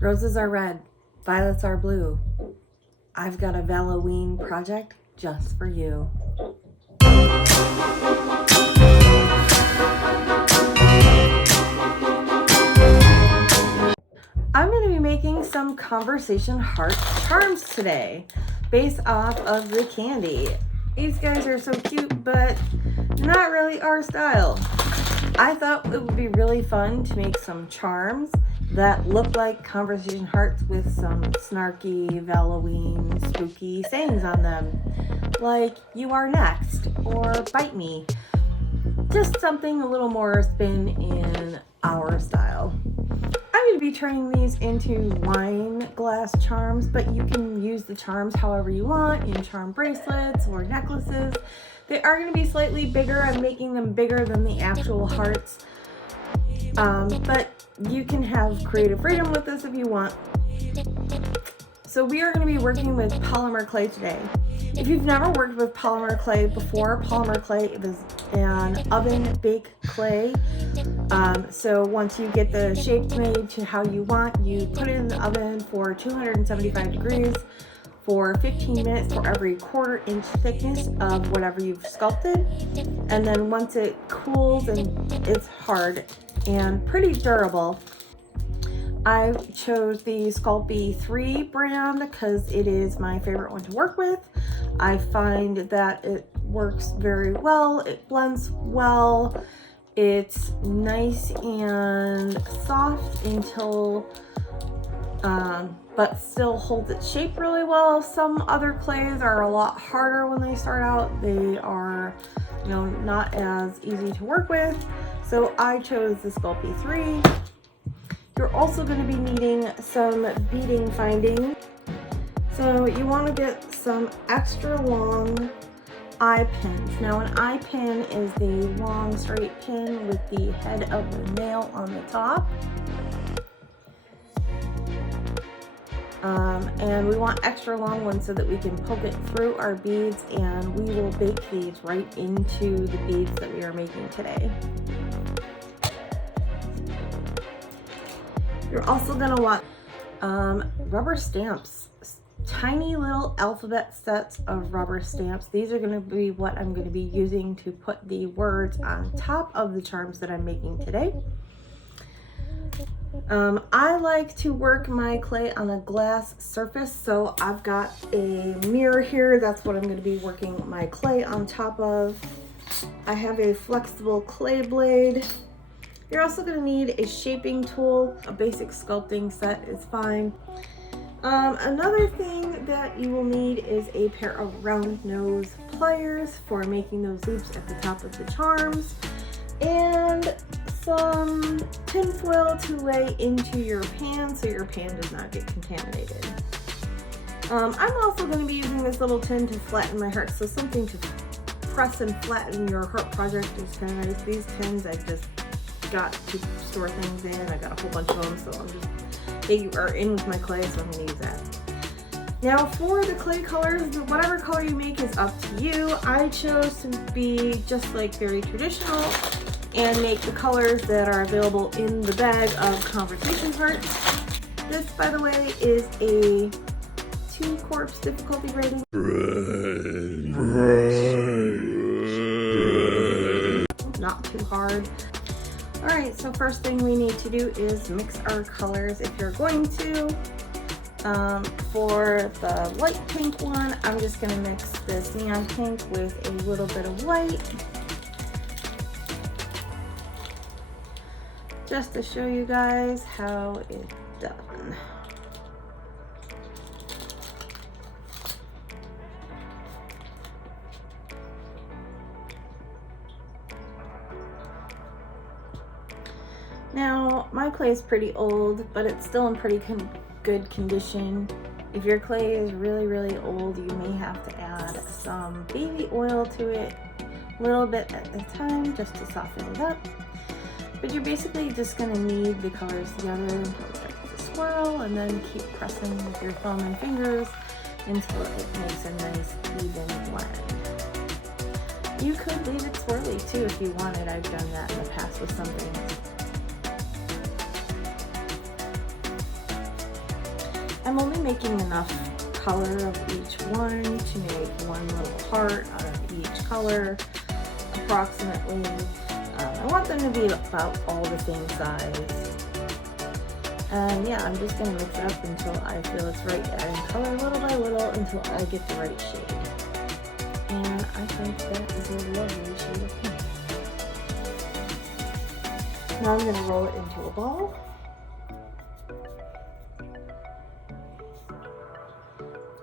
Roses are red, violets are blue. I've got a Valloween project just for you. I'm going to be making some conversation heart charms today based off of the candy. These guys are so cute, but not really our style. I thought it would be really fun to make some charms that look like conversation hearts with some snarky Valloween spooky sayings on them, like "you are next" or "bite me." Just something a little more spin in our style. I'm going to be turning these into wine glass charms, but you can use the charms however you want, in charm bracelets or necklaces. They are going to be slightly bigger. I'm making them bigger than the actual hearts, but you can have creative freedom with this if you want. So we are going to be working with polymer clay today. If you've never worked with polymer clay before, polymer clay is an oven bake clay. So once you get the shapes made to how you want, you put it in the oven for 275 degrees for 15 minutes for every 1/4 inch thickness of whatever you've sculpted. And then once it cools and it's hard and pretty durable, I chose the Sculpt 3 brand because it is my favorite one to work with. I find that it works very well. It blends well. It's nice and soft until, but still holds its shape really well. Some other clays are a lot harder when they start out. They are, not as easy to work with. So I chose the Sculpt 3. You're also going to be needing some beading finding. So you want to get some extra long eye pins. Now an eye pin is the long straight pin with the head of the nail on the top. And we want extra long ones so that we can poke it through our beads, and we will bake these right into the beads that we are making today. You're also going to want rubber stamps, tiny little alphabet sets of rubber stamps. These are going to be what I'm going to be using to put the words on top of the charms that I'm making today. I like to work my clay on a glass surface, so I've got a mirror here. That's what I'm going to be working my clay on top of. I have a flexible clay blade. You're also going to need a shaping tool. A basic sculpting set is fine. Another thing that you will need is a pair of round nose pliers for making those loops at the top of the charms, and some tin foil to lay into your pan so your pan does not get contaminated. I'm also going to be using this little tin to flatten my heart, so something to press and flatten your heart project is kind of nice. These tins I just got to store things in. I got a whole bunch of them, so they are in with my clay, so I'm going to use that. Now for the clay colors, whatever color you make is up to you. I chose to be just like very traditional and make the colors that are available in the bag of conversation hearts. This, by the way, is a 2 quarts difficulty rating. Not too hard. Alright, so first thing we need to do is mix our colors if you're going to. For the light pink one, I'm just going to mix this neon pink with a little bit of white, just to show you guys how it's done. Now, my clay is pretty old, but it's still in pretty good condition. If your clay is really, really old, you may have to add some baby oil to it, a little bit at a time, just to soften it up. But you're basically just going to knead the colors together until it starts to swirl, and then keep pressing with your thumb and fingers until it makes a nice, even blend. You could leave it swirly too if you wanted. I've done that in the past with some things. I'm only making enough color of each one to make one little heart out of each color, approximately. I want them to be about all the same size. And yeah, I'm just gonna mix it up until I feel it's right, adding color little by little until I get the right shade. And I think that is a lovely shade of pink. Now I'm gonna roll it into a ball.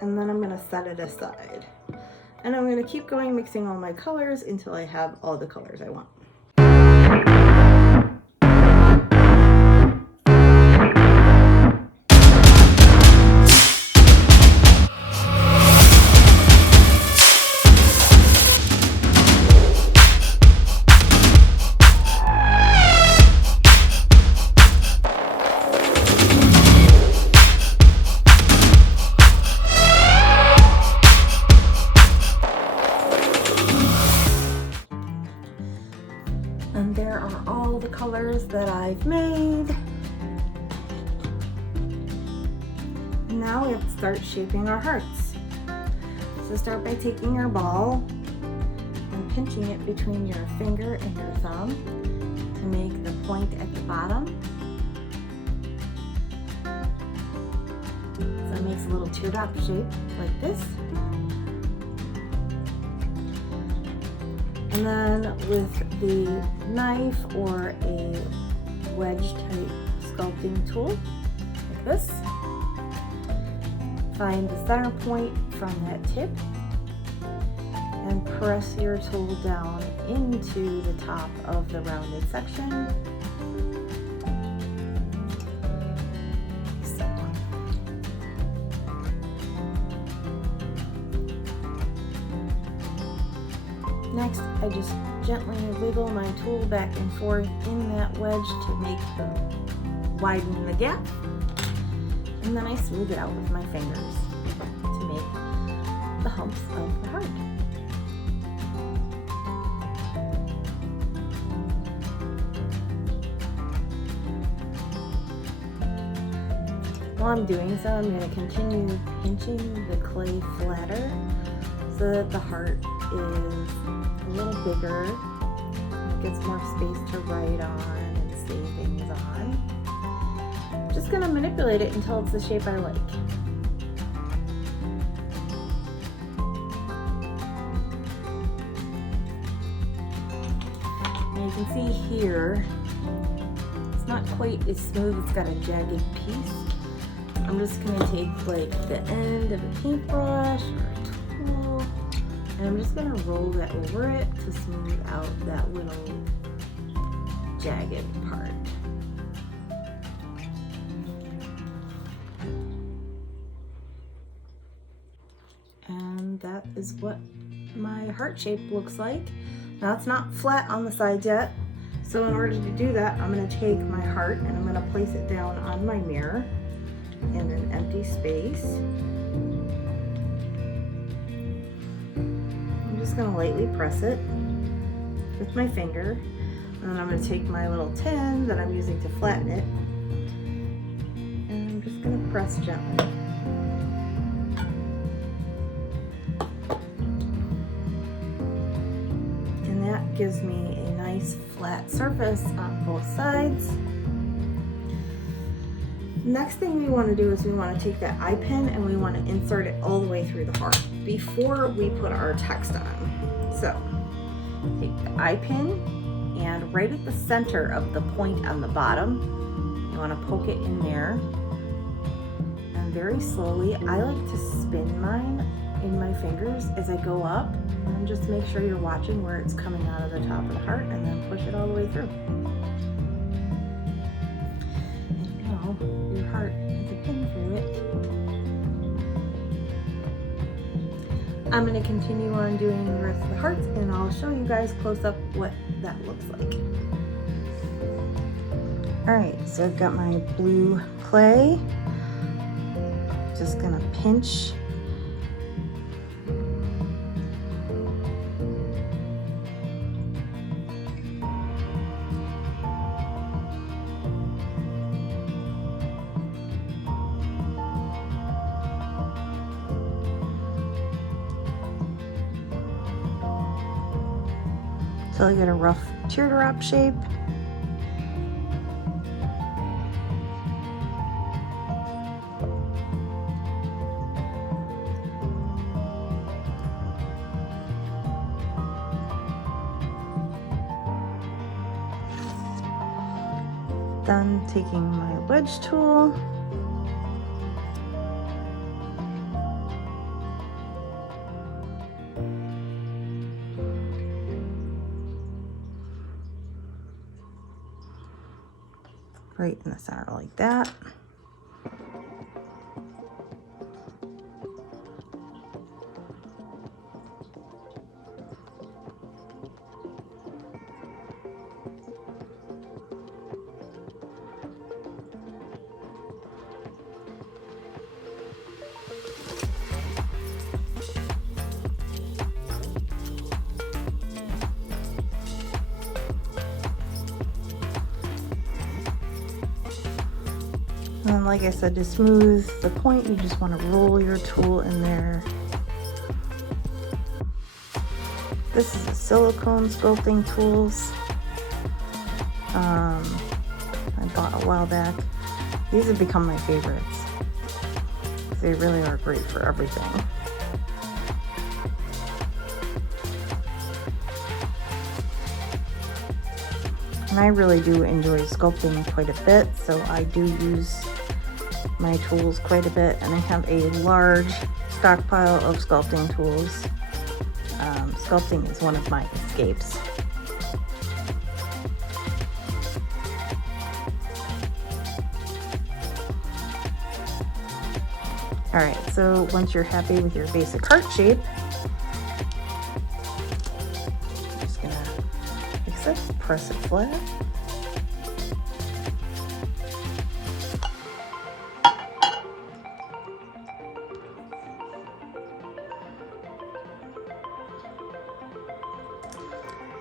And then I'm gonna set it aside. And I'm gonna keep going mixing all my colors until I have all the colors I want. And there are all the colors that I've made. Now we have to start shaping our hearts. So start by taking your ball and pinching it between your finger and your thumb to make the point at the bottom. So it makes a little teardrop shape like this. And then with the knife or a wedge type sculpting tool, like this, find the center point from that tip and press your tool down into the top of the rounded section. Next, I just gently wiggle my tool back and forth in that wedge to widen the gap. And then I smooth it out with my fingers to make the humps of the heart. While I'm doing so, I'm going to continue pinching the clay flatter so that the heart is a little bigger. It gets more space to write on and say things on. Just gonna manipulate it until it's the shape I like. And you can see here, it's not quite as smooth, it's got a jagged piece. I'm just gonna take like the end of a paintbrush or a tool, and I'm just gonna roll that over it to smooth out that little jagged part. And that is what my heart shape looks like. Now it's not flat on the sides yet, so in order to do that, I'm gonna take my heart and I'm gonna place it down on my mirror in an empty space. I'm just gonna lightly press it with my finger, and then I'm gonna take my little tin that I'm using to flatten it, and I'm just gonna press gently. And that gives me a nice flat surface on both sides. Next thing we want to do is we want to take that eye pin and we want to insert it all the way through the heart before we put our text on. So take the eye pin and right at the center of the point on the bottom, you want to poke it in there. And very slowly, I like to spin mine in my fingers as I go up, and just make sure you're watching where it's coming out of the top of the heart, and then push it all the way through. Your heart has a pin through it. I'm going to continue on doing the rest of the hearts, and I'll show you guys close up what that looks like. Alright, so I've got my blue clay. Just going to pinch till I get a rough teardrop shape. Then taking my wedge tool, right in the center like that. And like I said, to smooth the point, you just want to roll your tool in there. This is a silicone sculpting tools. I bought a while back. These have become my favorites. They really are great for everything. And I really do enjoy sculpting quite a bit, so I do use my tools quite a bit, and I have a large stockpile of sculpting tools. Sculpting is one of my escapes. Alright, so once you're happy with your basic heart shape, I'm just gonna fix it, press it flat.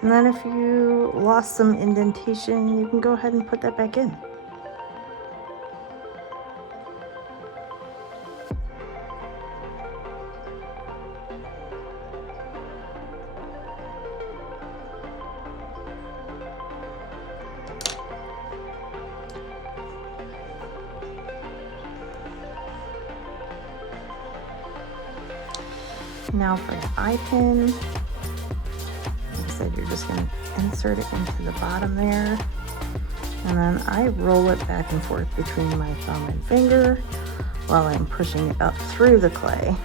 And then if you lost some indentation, you can go ahead and put that back in. Now for the eye pin, like I said, you're just going to insert it into the bottom there, and then I roll it back and forth between my thumb and finger while I'm pushing it up through the clay.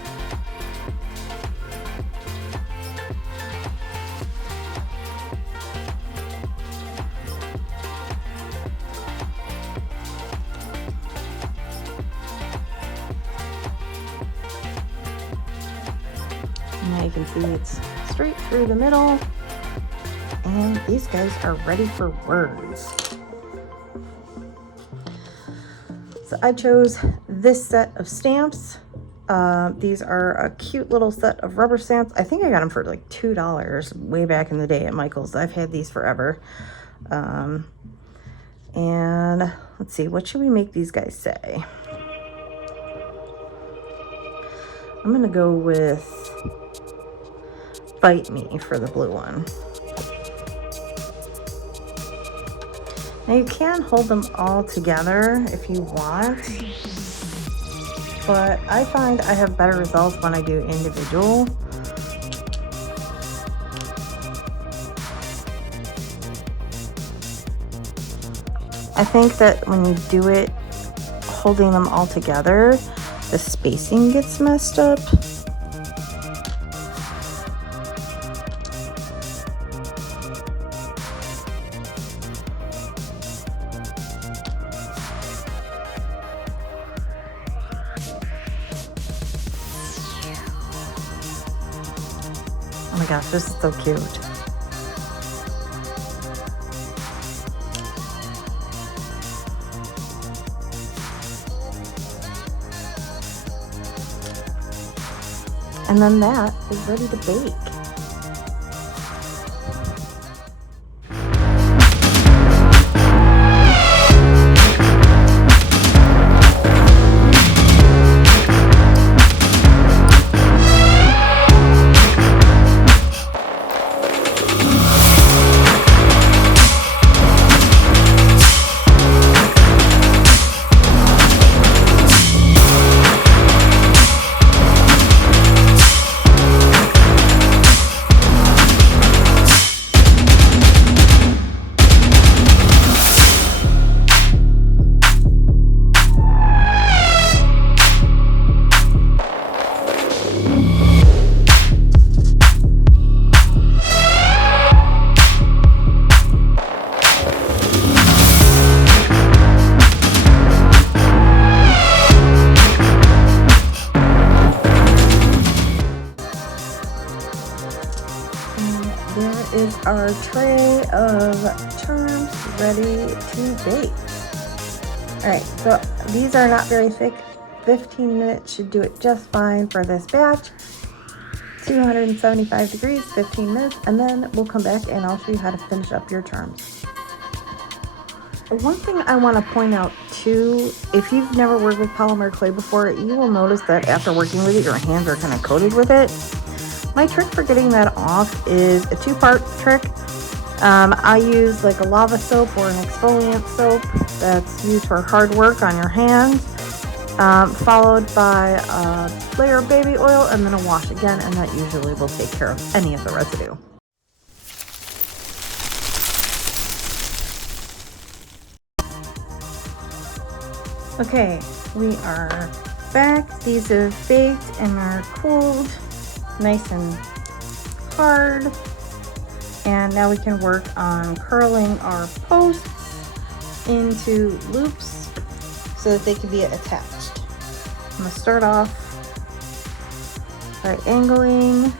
Now you can see it's straight through the middle, and these guys are ready for words. So I chose this set of stamps. These are a cute little set of rubber stamps. I think I got them for like $2 way back in the day at Michael's. I've had these forever. And let's see, what should we make these guys say? I'm gonna go with "Bite Me" for the blue one. Now you can hold them all together if you want, but I find I have better results when I do individual. I think that when you do it holding them all together, the spacing gets messed up. Oh my gosh, this is so cute. And then that is ready to bake. is our tray of charms ready to bake. All right, so these are not very thick. 15 minutes should do it just fine for this batch. 275 degrees, 15 minutes, and then we'll come back and I'll show you how to finish up your charms. One thing I want to point out too, if you've never worked with polymer clay before, you will notice that after working with it, your hands are kind of coated with it. My trick for getting that off is a two-part trick. I use like a lava soap or an exfoliant soap that's used for hard work on your hands, followed by a layer of baby oil and then a wash again, and that usually will take care of any of the residue. Okay, we are back. These have baked and are cooled nice and hard. And now we can work on curling our posts into loops so that they can be attached. I'm gonna start off by angling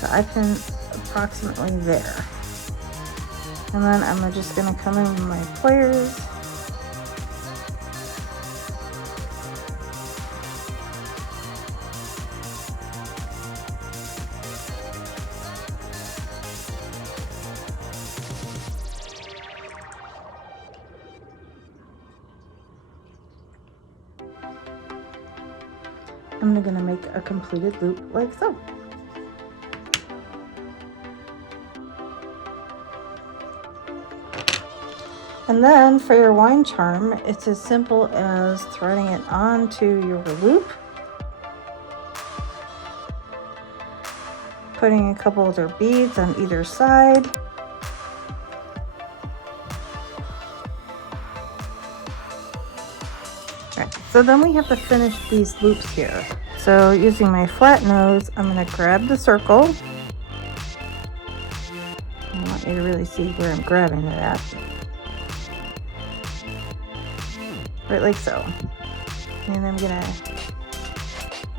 the eye pin approximately there. And then I'm just gonna come in with my pliers I'm gonna make a completed loop like so. And then for your wine charm, it's as simple as threading it onto your loop, putting a couple of their beads on either side, so then we have to finish these loops here. So using my flat nose, I'm gonna grab the circle. I want you to really see where I'm grabbing it at. Right like so. And I'm gonna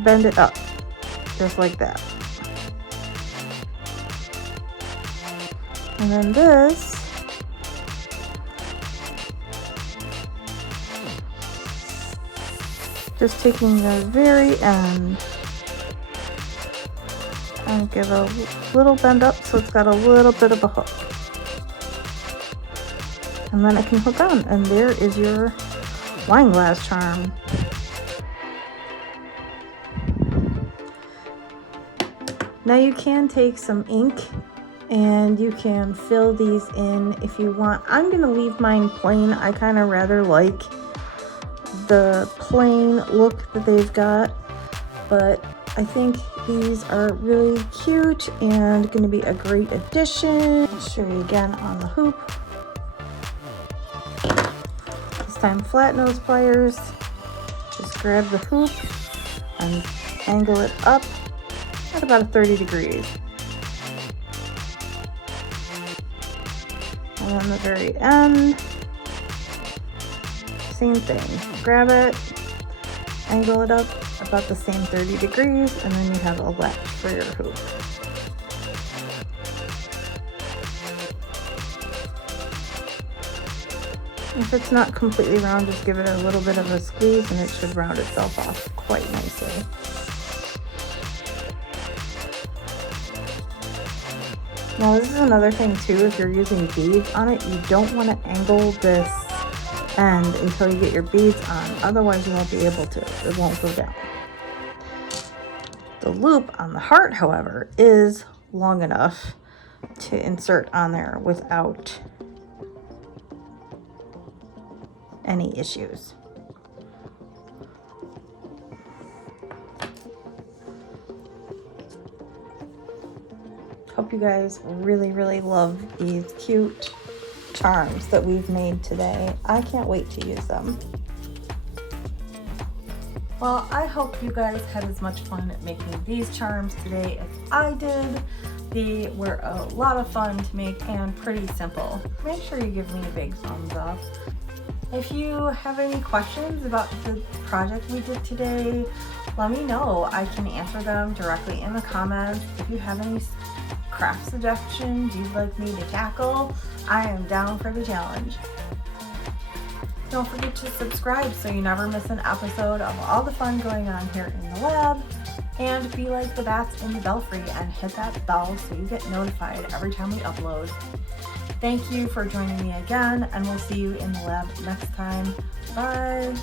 bend it up, just like that. And then this, just taking the very end and give a little bend up so it's got a little bit of a hook. And then it can hook on, and there is your wine glass charm. Now you can take some ink and you can fill these in if you want. I'm going to leave mine plain. I kind of rather like the plain look that they've got, but I think these are really cute and going to be a great addition. I'll show you again on the hoop. This time flat nose pliers. Just grab the hoop and angle it up at about 30 degrees. And on the very end, same thing. Grab it, angle it up about the same 30 degrees, and then you have a latch for your hoop. If it's not completely round, just give it a little bit of a squeeze and it should round itself off quite nicely. Now this is another thing too, if you're using beads on it, you don't want to angle this end until you get your beads on, otherwise you won't be able to, it won't go down. The loop on the heart, however, is long enough to insert on there without any issues. Hope you guys really love these cute charms that we've made today. I can't wait to use them. Well, I hope you guys had as much fun making these charms today as I did. They were a lot of fun to make and pretty simple. Make sure you give me a big thumbs up. If you have any questions about the project we did today, let me know. I can answer them directly in the comments. If you have any craft suggestions you'd like me to tackle, I am down for the challenge. Don't forget to subscribe so you never miss an episode of all the fun going on here in the lab. And be like the bats in the belfry and hit that bell so you get notified every time we upload. Thank you for joining me again, and we'll see you in the lab next time. Bye!